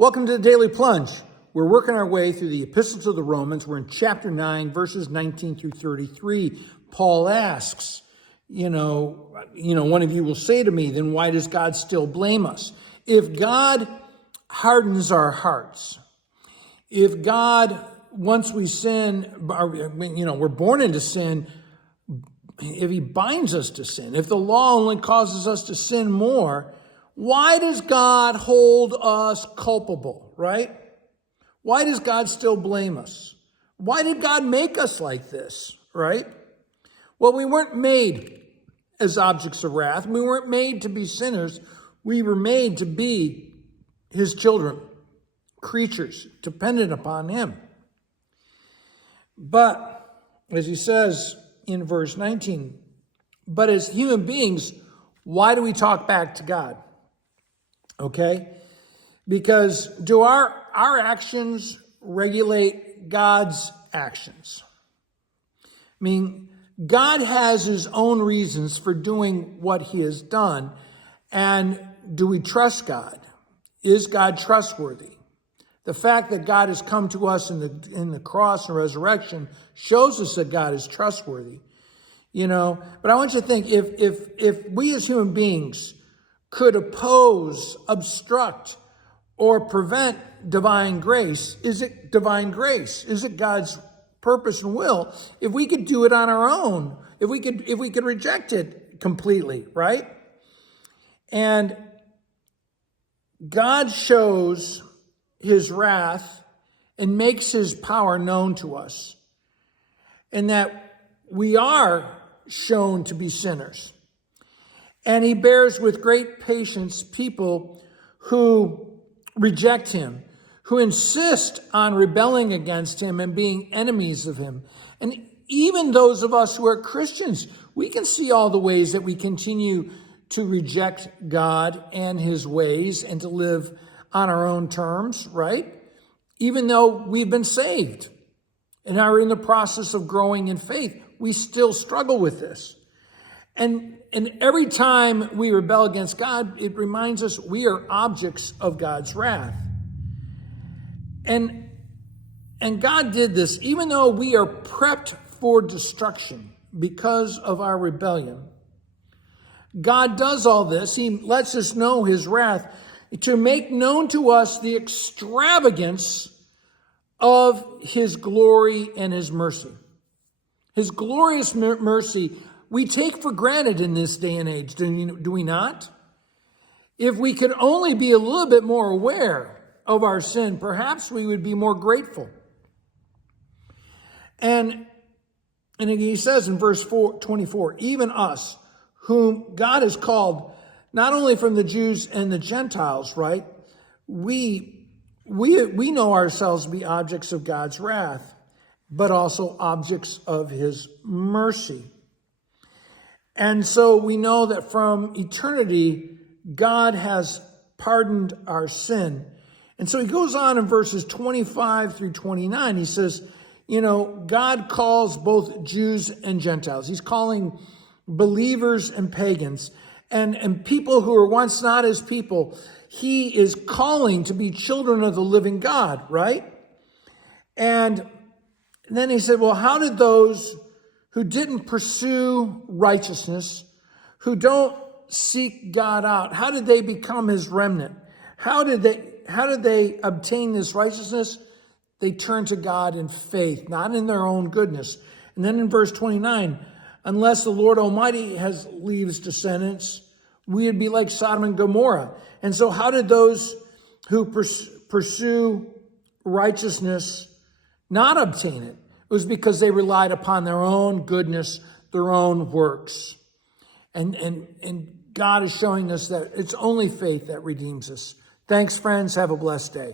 Welcome to the Daily Plunge. We're working our way through the Epistle to the Romans. We're in chapter 9, verses 19 through 33. Paul asks, one of you will say to me, then why does God still blame us? If God hardens our hearts, if God, once we sin, we're born into sin, if he binds us to sin, if the law only causes us to sin more, why does God hold us culpable, right? Why does God still blame us? Why did God make us like this, right? Well, we weren't made as objects of wrath. We weren't made to be sinners. We were made to be his children, creatures dependent upon him. But, as he says in verse 19, but as human beings, why do we talk back to God? Okay? Because do our actions regulate God's actions? I mean, God has his own reasons for doing what he has done. And do we trust God? Is God trustworthy? The fact that God has come to us in the cross and resurrection shows us that God is trustworthy. But I want you to think, if we as human beings could oppose, obstruct, or prevent divine grace, is it divine grace? Is it God's purpose and will? If we could do it on our own, if we could reject it completely, right? And God shows his wrath and makes his power known to us, and that we are shown to be sinners. And he bears with great patience people who reject him, who insist on rebelling against him and being enemies of him. And even those of us who are Christians, we can see all the ways that we continue to reject God and his ways and to live on our own terms, right? Even though we've been saved and are in the process of growing in faith, we still struggle with this. And every time we rebel against God, it reminds us we are objects of God's wrath. And God did this, even though we are prepped for destruction because of our rebellion. God does all this. He lets us know his wrath to make known to us the extravagance of his glory and his mercy. His glorious mercy we take for granted in this day and age, do we not? If we could only be a little bit more aware of our sin, perhaps we would be more grateful. And he says in verse 24, even us, whom God has called, not only from the Jews and the Gentiles, right? We know ourselves to be objects of God's wrath, but also objects of his mercy. And so we know that from eternity, God has pardoned our sin. And so he goes on in verses 25 through 29. He says, God calls both Jews and Gentiles. He's calling believers and pagans and people who were once not his people. He is calling to be children of the living God, right? And then he said, well, how did those who didn't pursue righteousness, who don't seek God out, how did they become his remnant? How did they obtain this righteousness? They turned to God in faith, not in their own goodness. And then in verse 29, unless the Lord Almighty leaves descendants, we would be like Sodom and Gomorrah. And so how did those who pursue righteousness not obtain it? It was because they relied upon their own goodness, their own works. And God is showing us that it's only faith that redeems us. Thanks, friends. Have a blessed day.